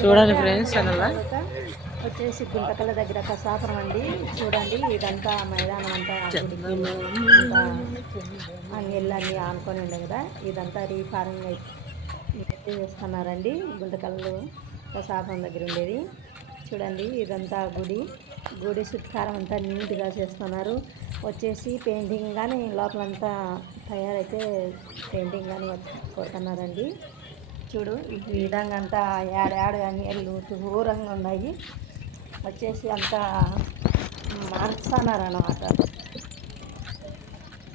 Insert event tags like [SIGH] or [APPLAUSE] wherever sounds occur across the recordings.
చూడండి ఫ్రెండ్స్ అలా వచ్చేసి గుంటకల దగ్గర కసాపురం అండి. చూడండి ఇదంతా మైదానం అంతా అంగెళ్ళన్నీ ఆనుకొని ఉండే కదా. ఇదంతా రీఫార్మింగ్ అయితే చేస్తున్నారండి. గుంటకల్లు కసాపురం దగ్గర ఉండేది. చూడండి ఇదంతా గుడి. గుడి చుట్కారం అంతా నీట్గా చేస్తున్నారు. వచ్చేసి పెయింటింగ్ కానీ లోపలంతా తయారైతే పెయింటింగ్ కానీ కొడుతున్నారండి. చూడు ఈ విధంగా అంతా ఏడాడు కానీ ఎల్లు దూరంగా ఉన్నాయి. వచ్చేసి అంతా మార్చుతున్నారు అన్నమాట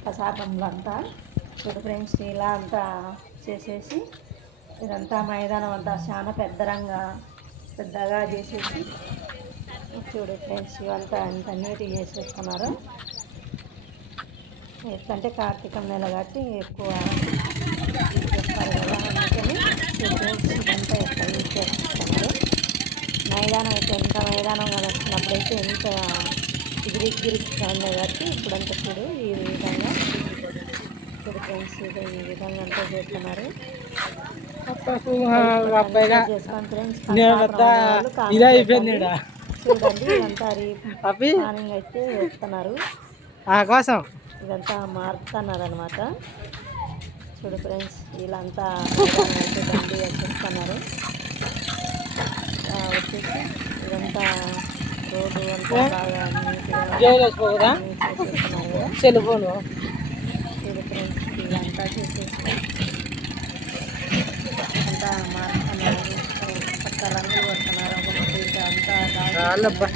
కసాపంలో అంతా చూడు ఫ్రెండ్స్ ఇలా అంతా చేసేసి ఇదంతా మైదానం అంతా చాలా పెద్దరంగా పెద్దగా చేసేసి చూడు ఫ్రెండ్స్ ఇవంతా ఇంత నీట్గా చేసేస్తున్నారు. ఎందుకంటే కార్తీకం నెల కాబట్టి ఎక్కువ చేస్తారు కదా అందుకని ఫ్రెండ్స్ ఇదంతా ఎక్కువ యూజ్ చేస్తున్నారు మైదానం అయితే ఎంత మైదానం కదా అయితే ఎంత గిరి గిరిగా ఉంది కాబట్టి ఇప్పుడంతా చూడు ఈ విధంగా చూడు ఫ్రెండ్స్ ఇది ఈ విధంగా అంతా చేస్తున్నారు. చూడండి ప్లానింగ్ అయితే వేస్తున్నారు ఆ కోసం. ఇదంతా మారుతున్నారు అనమాట చూడు ఫ్రెండ్స్ వీళ్ళంతా [LAUGHS] బండి వచ్చేస్తున్నారు ఆ, వచ్చేసి ఇదంతా చేసేస్తున్నారు కదా సెల్ ఫోన్ వీళ్ళంతా చేసేసి అంతా వస్తున్నారు. అంతా